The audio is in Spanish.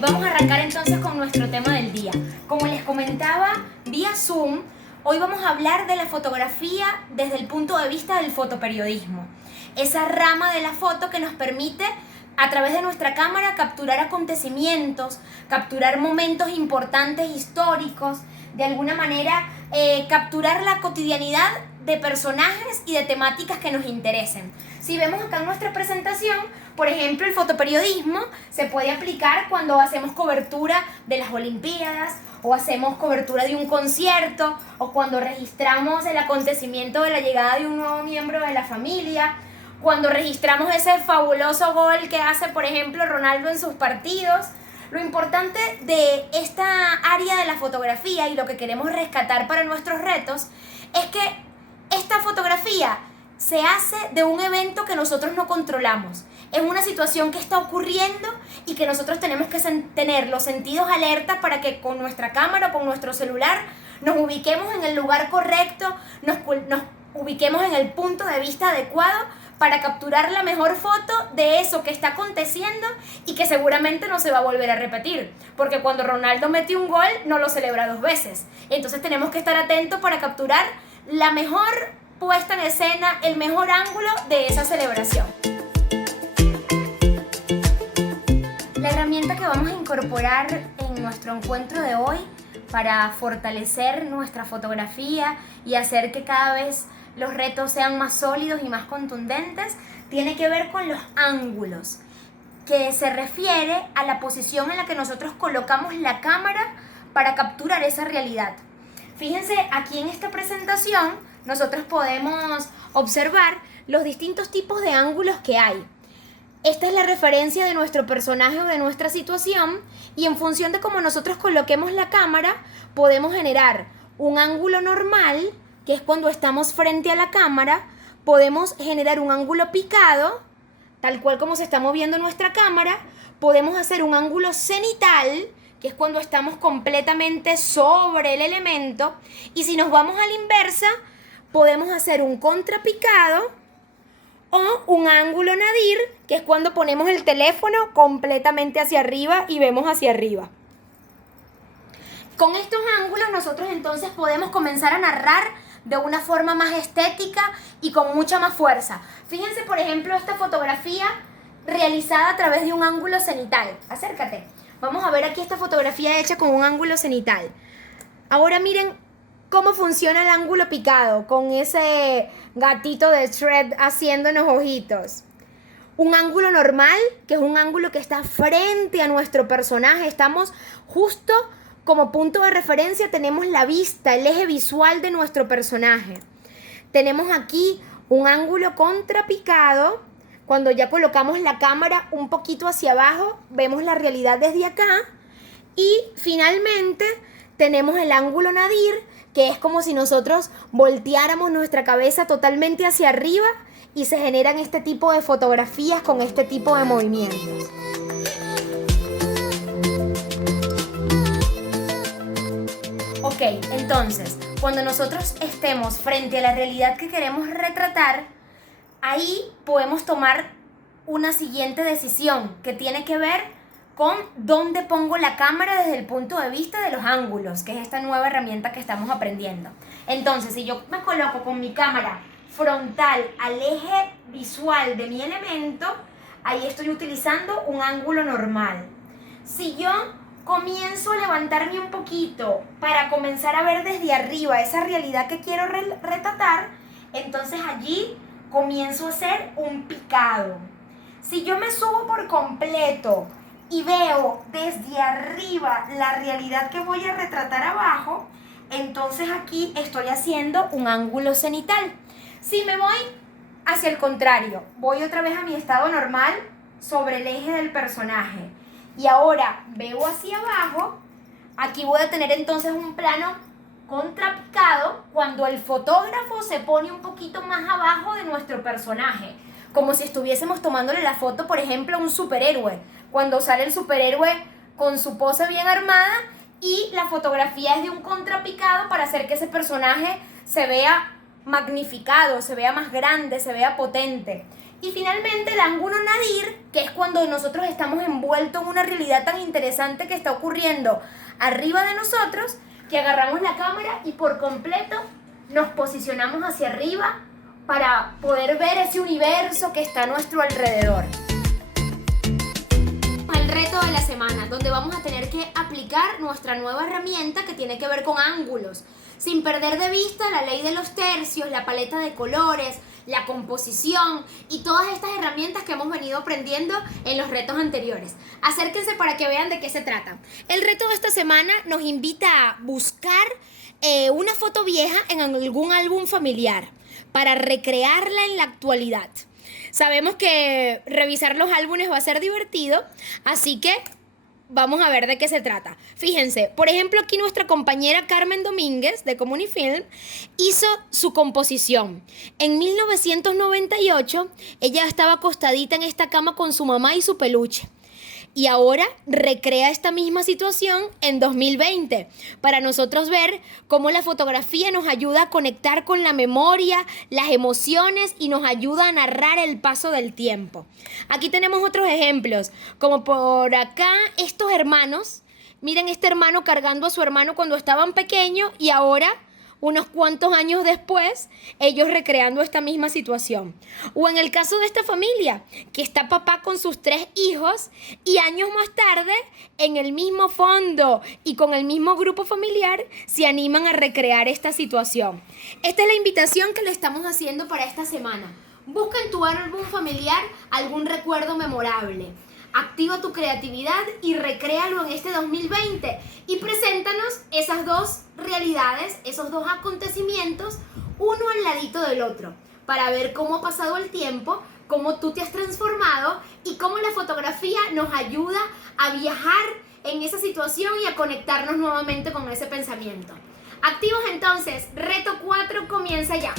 Vamos a arrancar entonces con nuestro tema del día. Como les comentaba vía Zoom, hoy vamos a hablar de la fotografía desde el punto de vista del fotoperiodismo. Esa rama de la foto que nos permite, a través de nuestra cámara, capturar acontecimientos, capturar momentos importantes históricos, de alguna manera capturar la cotidianidad de personajes y de temáticas que nos interesen. Si vemos acá en nuestra presentación, por ejemplo, el fotoperiodismo se puede aplicar cuando hacemos cobertura de las Olimpiadas, o hacemos cobertura de un concierto, o cuando registramos el acontecimiento de la llegada de un nuevo miembro de la familia, cuando registramos ese fabuloso gol que hace, por ejemplo, Ronaldo en sus partidos. Lo importante de esta área de la fotografía y lo que queremos rescatar para nuestros retos es que esta fotografía se hace de un evento que nosotros no controlamos. Es una situación que está ocurriendo y que nosotros tenemos que tener los sentidos alerta para que con nuestra cámara o con nuestro celular nos ubiquemos en el lugar correcto, nos ubiquemos en el punto de vista adecuado para capturar la mejor foto de eso que está aconteciendo y que seguramente no se va a volver a repetir. Porque cuando Ronaldo mete un gol, no lo celebra 2 veces. Entonces tenemos que estar atentos para capturar la mejor puesta en escena, el mejor ángulo de esa celebración. La herramienta que vamos a incorporar en nuestro encuentro de hoy para fortalecer nuestra fotografía y hacer que cada vez los retos sean más sólidos y más contundentes, tiene que ver con los ángulos, que se refiere a la posición en la que nosotros colocamos la cámara para capturar esa realidad. Fíjense, aquí en esta presentación nosotros podemos observar los distintos tipos de ángulos que hay. Esta es la referencia de nuestro personaje o de nuestra situación, y en función de cómo nosotros coloquemos la cámara podemos generar un ángulo normal, que es cuando estamos frente a la cámara. Podemos generar un ángulo picado, tal cual como se está moviendo nuestra cámara. Podemos hacer un ángulo cenital, que es cuando estamos completamente sobre el elemento. Y si nos vamos a la inversa, podemos hacer un contrapicado o un ángulo nadir, que es cuando ponemos el teléfono completamente hacia arriba y vemos hacia arriba. Con estos ángulos nosotros entonces podemos comenzar a narrar de una forma más estética y con mucha más fuerza. Fíjense, por ejemplo, esta fotografía realizada a través de un ángulo cenital. Acércate. Vamos a ver aquí esta fotografía hecha con un ángulo cenital. Ahora miren cómo funciona el ángulo picado, con ese gatito de Shrek haciéndonos ojitos. Un ángulo normal, que es un ángulo que está frente a nuestro personaje. Estamos justo como punto de referencia, tenemos la vista, el eje visual de nuestro personaje. Tenemos aquí un ángulo contrapicado. Cuando ya colocamos la cámara un poquito hacia abajo, vemos la realidad desde acá. Y finalmente tenemos el ángulo nadir, que es como si nosotros volteáramos nuestra cabeza totalmente hacia arriba y se generan este tipo de fotografías con este tipo de movimientos. Ok, entonces, cuando nosotros estemos frente a la realidad que queremos retratar, ahí podemos tomar una siguiente decisión que tiene que ver con dónde pongo la cámara desde el punto de vista de los ángulos, que es esta nueva herramienta que estamos aprendiendo. Entonces, si yo me coloco con mi cámara frontal al eje visual de mi elemento, ahí estoy utilizando un ángulo normal. Si yo comienzo a levantarme un poquito para comenzar a ver desde arriba esa realidad que quiero retratar, entonces allí comienzo a hacer un picado. Si yo me subo por completo y veo desde arriba la realidad que voy a retratar abajo, entonces aquí estoy haciendo un ángulo cenital. Si me voy hacia el contrario, voy otra vez a mi estado normal sobre el eje del personaje y ahora veo hacia abajo, aquí voy a tener entonces un plano contrapicado cuando el fotógrafo se pone un poquito más abajo de nuestro personaje, como si estuviésemos tomándole la foto, por ejemplo, a un superhéroe, cuando sale el superhéroe con su pose bien armada y la fotografía es de un contrapicado para hacer que ese personaje se vea magnificado, se vea más grande, se vea potente. Y finalmente el ángulo nadir, que es cuando nosotros estamos envueltos en una realidad tan interesante que está ocurriendo arriba de nosotros, que agarramos la cámara y por completo nos posicionamos hacia arriba para poder ver ese universo que está a nuestro alrededor. El reto de la semana, donde vamos a tener que aplicar nuestra nueva herramienta que tiene que ver con ángulos, sin perder de vista la ley de los tercios, la paleta de colores, la composición y todas estas herramientas que hemos venido aprendiendo en los retos anteriores. Acérquense para que vean de qué se trata. El reto de esta semana nos invita a buscar una foto vieja en algún álbum familiar para recrearla en la actualidad. Sabemos que revisar los álbumes va a ser divertido, así que vamos a ver de qué se trata. Fíjense, por ejemplo, aquí nuestra compañera Carmen Domínguez de Comunifilm hizo su composición. En 1998, ella estaba acostadita en esta cama con su mamá y su peluche. Y ahora recrea esta misma situación en 2020 para nosotros ver cómo la fotografía nos ayuda a conectar con la memoria, las emociones y nos ayuda a narrar el paso del tiempo. Aquí tenemos otros ejemplos, como por acá estos hermanos. Miren este hermano cargando a su hermano cuando estaban pequeños y ahora, unos cuantos años después, ellos recreando esta misma situación. O en el caso de esta familia, que está papá con sus 3 hijos y años más tarde, en el mismo fondo y con el mismo grupo familiar, se animan a recrear esta situación. Esta es la invitación que le estamos haciendo para esta semana. Busca en tu álbum familiar algún recuerdo memorable. Activa tu creatividad y recréalo en este 2020 y preséntanos esas dos realidades, esos dos acontecimientos, uno al ladito del otro, para ver cómo ha pasado el tiempo, cómo tú te has transformado y cómo la fotografía nos ayuda a viajar en esa situación y a conectarnos nuevamente con ese pensamiento. Activos entonces, reto 4 comienza ya.